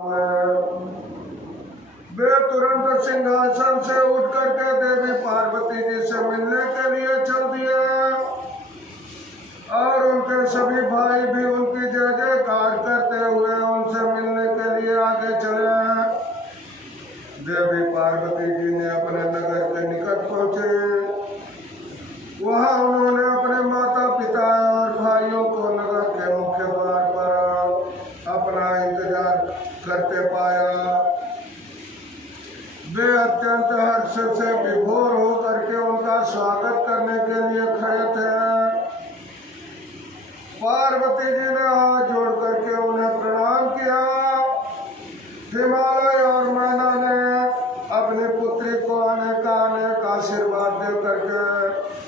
वे तुरंत सिंहासन से उठ करके देवी पार्वती जी से मिलने के लिए चल दिए और उनके सभी भाई भी उनकी जय जयकार करते हुए उनसे मिलने के लिए आगे चले। देवी पार्वती जी ने अपने नगर के निकट पहुंचे। वहां उन्होंने अपने माता पिता और भाइयों को नगर के मुख्य द्वार पर अपना इंतजार करते पाया। वे अत्यंत हर्ष से विभोर होकर के उनका स्वागत करने के लिए खड़े थे। पार्वती जी ने हाथ जोड़ करके उन्हें प्रणाम किया। हिमालय और मैना ने अपनी पुत्री को अनेक आशीर्वाद दे करके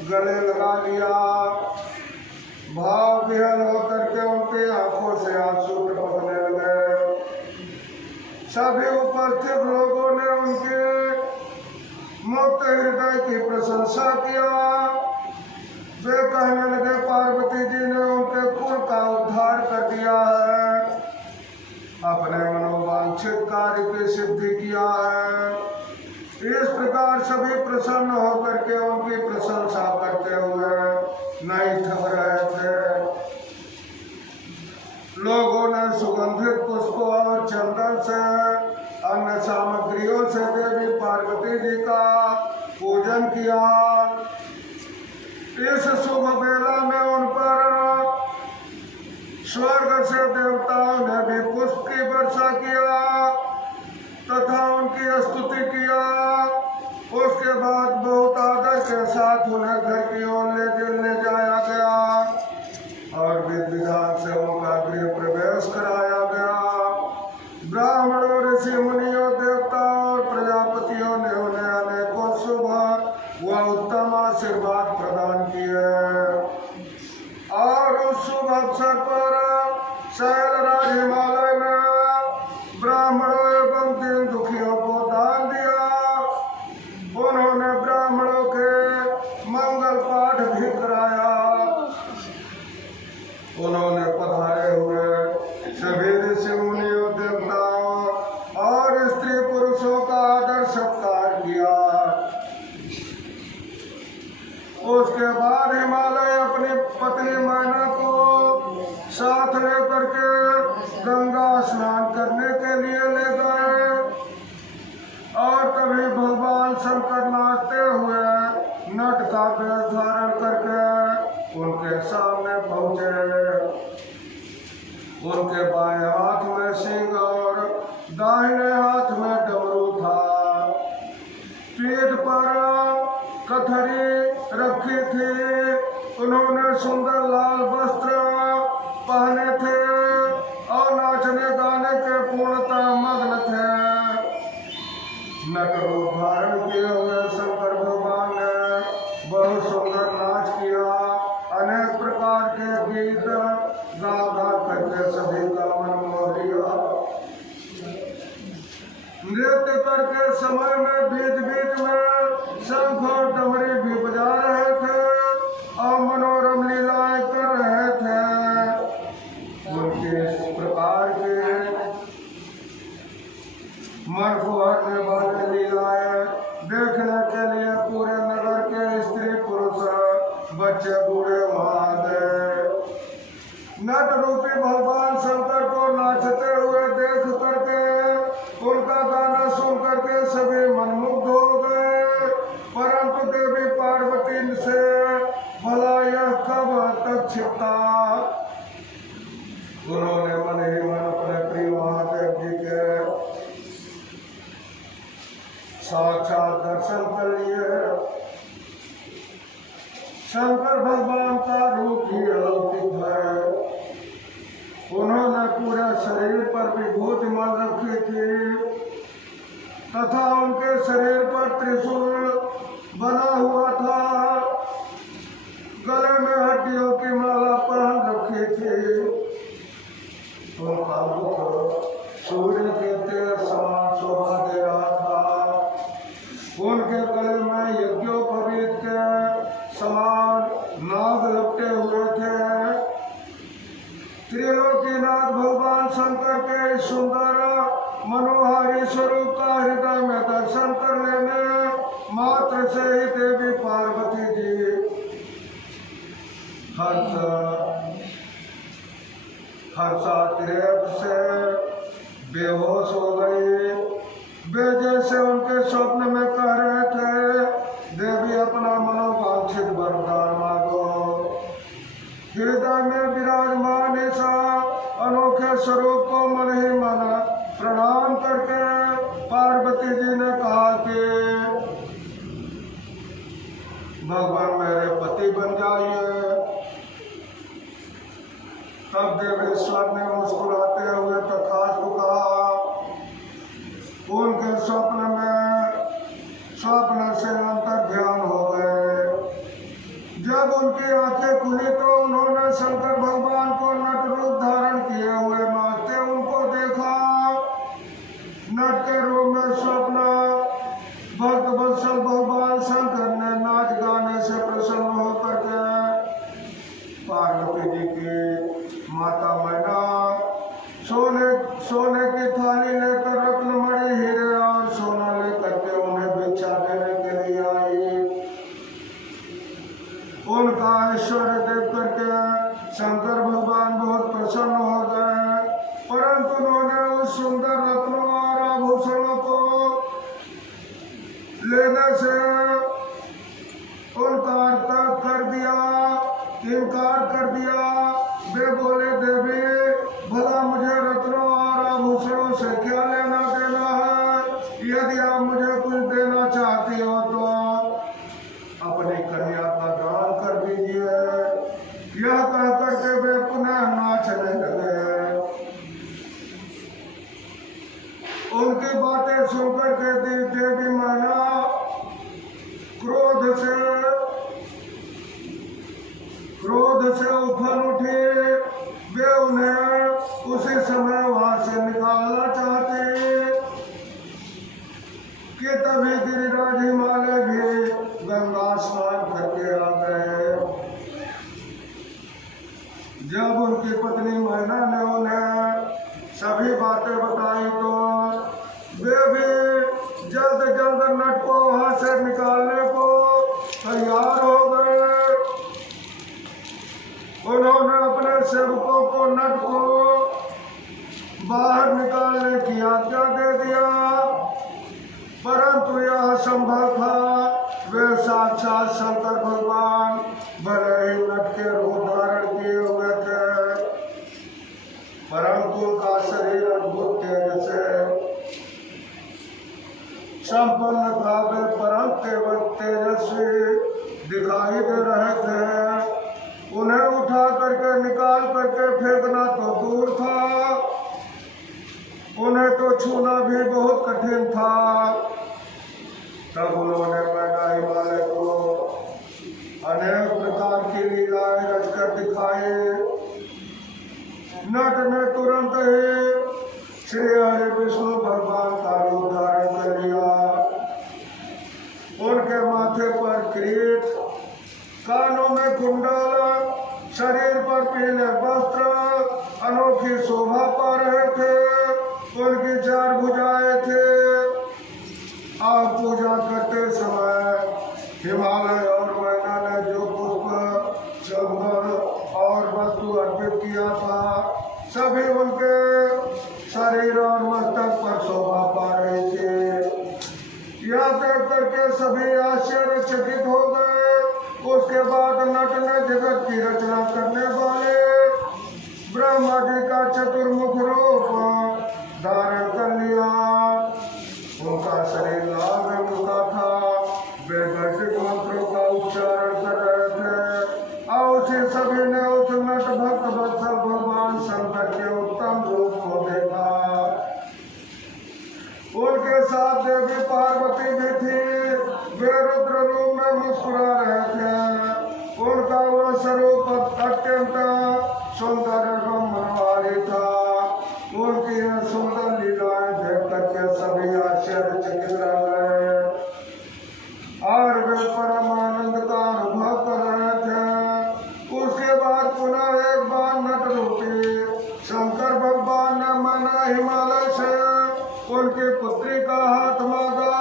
गले लगा लिया। भाव विहल होकर के उनकी आंखों से आंसू टपकने लगे। सभी उपस्थित लोगों ने उनके मुक्त हृदय की प्रशंसा किया। वे कहने लगे, पार्वती जी ने उनके कुल का उद्धार कर दिया है, अपने मनोवांछित कार्य की सिद्धि किया है। इस प्रकार सभी प्रसन्न होकर के उनकी प्रशंसा करते हुए नहीं थक रहे थे। लोगों ने सुगंधित पुष्पों और चंदन से अन्य सामग्रियों से देवी पार्वती जी का पूजन किया। इस शुभ वेला में उन पर स्वर्ग से देवताओं ने भी पुष्प की वर्षा किया तथा उनकी स्तुति किया। उसके बाद बहुत आदर के साथ उन्हें घर की ओर ले जाया गया और विधि विधान से उनका गृह प्रवेश कराया गया। ब्राह्मणों, ऋषि मुनियों, देवताओं और प्रजापतियों ने उन्हें अनेकों शुभ व उत्तम आशीर्वाद प्रदान किए और उस शुभ अवसर पर शैलराज हिमालय ने ब्राह्मणों एवं दीन दुखियों को दान दिया। उन्होंने ब्राह्मणों के मंगल पाठ भी कराया। उन्होंने पधारे हुए सभी ऋषि मुनियों, देवताओं और स्त्री पुरुषों का आदर सत्कार किया। उसके बाद हिमालय अपनी पत्नी मैना को साथ लेकर के गंगा स्नान करने के लिए ले गए और तभी भगवान शंकर नाचते हुए नट का वेश धारण करके उनके सामने पहुंचे। उनके बाएं हाथ में सिंह और दाहिने हाथ में डमरू था। पीठ पर कथरी रखी थी। उन्होंने सुंदर लाल वस्त्र पहने थे और नाचने गाने के पूर्णतः मग्न थे। नट रूप धारण किए हुए शंकर भगवान ने बहुत सुंदर नाच किया। अनेक प्रकार के गीत गा गा करके सभी का मन मोह लिया। नृत्य करके समय में बीच बीच में शंख और डमरी भी बजा रहे थे और मनोरम लीलाएं कर रहे थे। उनके इस प्रकार के मन को हरने वाले लीलाएं देखने के लिए पूरे नगर के स्त्री पुरुष, बच्चे बूढ़े वहां गए। नट रूपी भगवान शंकर को नाचते हुए देख करके उनका गाना सुन करके सभी मनमुग्ध हो गए। परंतु देवी पार्वती से भला यह कब तक छिपता। उन्होंने मन ही मन अपने प्रिय महादेव जी के साक्षात दर्शन कर लिए। शंकर भगवान का रूप ही अलौकिक है। उन्होंने पूरे शरीर पर विभूति मल रखी थी तथा उनके शरीर पर त्रिशूल बना हुआ था। गले में हड्डियों की माला पहन रखी थी। उनका मुख सूर्य के तेज समान शोभा दे रहा था। उनके गले में यज्ञोपवीत के समान नाग लपटे हुए थे। त्रिलोकीनाथ भगवान शंकर के सुंदर मनोहारी स्वरूप का हृदय में दर्शन कर लेने मात्र से ही देवी पार्वती जी हर्षातिरेक से बेहोश हो गई। वे जैसे उनके स्वप्न में कह रहे थे, देवी अपना मनोवांछित वरदान मांगो। हृदय में विराजमान ऐसा अनोखे स्वरूप को मन ही मन प्रणाम करके पार्वती जी ने कहा कि भगवान मेरे पति बन जाइए। तब देवेश्वर ने मुस्कुराते हुए तथास्तु कहा। उनके स्वप्न से अंतर ध्यान हो गए। जब उनकी आंखें खुली तो उन्होंने शंकर भगवान को नट रूप धारण किए हुए नाचते उनको देखा। नट के रूप में स्वप्न भक्त वत्सल भगवान शंकर ने नाच गाने से प्रसन्न होकर के पार्वती जी की माता मैना सोने की थाली लेकर रत्नमणि हीरे और सोना लेकर के उन्हें भिक्षा देने के लिए आई। उनका ऐश्वर्य देख करके शंकर भगवान बहुत प्रसन्न हो गए, परंतु उन्होंने उस सुंदर रत्नों और आभूषणों को लेने से इनकार कर दिया। वे बोले, देवी भला मुझे रत्नों और आभूषणों से क्या लेना देना है? यदि आप मुझे कुछ देना चाहती हो तो अपनी कन्या का दान कर दीजिए। यह कहकर के वे पुनः नाचने लगे। उनकी बातें सुनकर के देवी मैना क्रोध से उफल उठी। वे उन्हें उसी समय वहां से निकालना चाहते कि तभी गिरिराज हिमालय भी गंगा स्नान करके आ गए। जब उनकी पत्नी मैना ने उन्हें सभी बातें बताई तो वे भी जल्द नट को वहां से निकालने को तैयार हो गए। उन्होंने अपने सेवकों को नट को बाहर निकालने की आज्ञा दे दिया, परंतु यह असंभव था। वे साक्षात शंकर भगवान भले ही नट के रूप धारण किए हुए थे, परंतु उनका शरीर अद्भुत तेज से संपन्न था। वे परम तेजस्वी दिखाई दे रहे थे। उन्हें उठा करके निकाल करके फेंकना तो दूर था, उन्हें तो छूना भी बहुत कठिन था। तब उन्होंने मैना हिमालय को अनेक प्रकार की लीलाएं रचकर दिखाई। नट ने तुरंत ही श्री हरि विष्णु भगवान का रूप धारण कर लिया। उनके माथे पर किरीट, कानों में कुंडल, शरीर पर पीले वस्त्र अनोखी शोभा पा रहे थे। उनकी 4 भुजाएं थे। आप पूजा करते समय हिमालय और मैना ने जो पुष्प, चंदन और वस्तु अर्पित किया था, सभी उनके शरीर और मस्तक पर शोभा पा रहे थे। यह देख करके सभी आश्चर्यचकित हो गए। उसके बाद नट ने जगत की रचना करने वाले ब्रह्मा जी का चतुर्मुख रूप धारण कर लिया। उनका शरीर लाल रंग का था। वे वैदिक मंत्रों का उच्चारण कर रहे थे और उसी सभी ने उस नट भक्त वत्सल भगवान शंकर के उत्तम रूप को देखा। उनके साथ देवी पार्वती भी थी। वे रुद्र रूप में मुस्कुरा रहे थे। उनका वह स्वरूप अत्यंत सुंदर एवं मनोहारी था। उनकी यह सुंदर लीलाएं देख करके सभी आश्चर्यचकित रह गए और वे परम आनंद का अनुभव कर रहे थे। उसके बाद पुनः एक बार नट रूपी शंकर भगवान ने मैना हिमालय से उनकी पुत्री का हाथ मांगा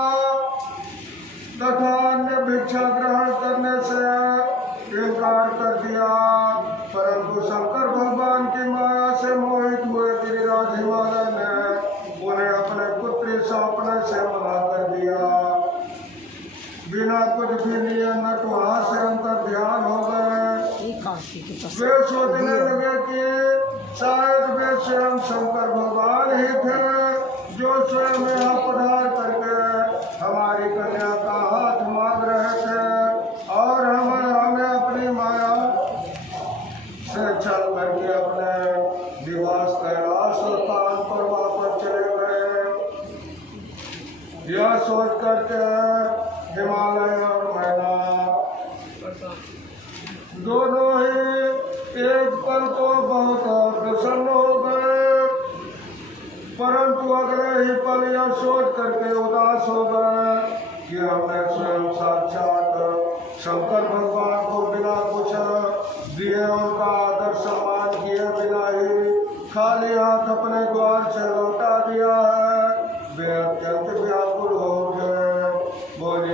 तथा अन्य भिक्षा ग्रहण करने से इनकार कर दिया। परंतु शंकर भगवान की माया से मोहित हुए गिरिराज हिमालय ने उन्हें अपने पुत्री सौंपने से मना कर दिया। बिना कुछ भी लिए नट वहां से अंतर ध्यान हो गए। वे सोचने लगे कि शायद वे स्वयं शंकर भगवान ही थे जो स्वयं यहाँ पधार करके हमारी कन्या का हाथ मांग रहे थे और हमें अपनी माया से छल करके अपने निवास कैलाश स्थान पर वापस चले गए। यह सोच करके हिमालय और मैना दोनों ही एक पल को बहुत प्रसन्न हो गए, परंतु अगले ही पल यह सोच करके उदास हो गए कि हमने स्वयं साक्षात शंकर भगवान को बिना कुछ दिए उनका आदर सम्मान किए बिना ही खाली हाथ अपने द्वार से लौटा दिया है। वे अत्यंत व्याकुल हो गए। बोलिए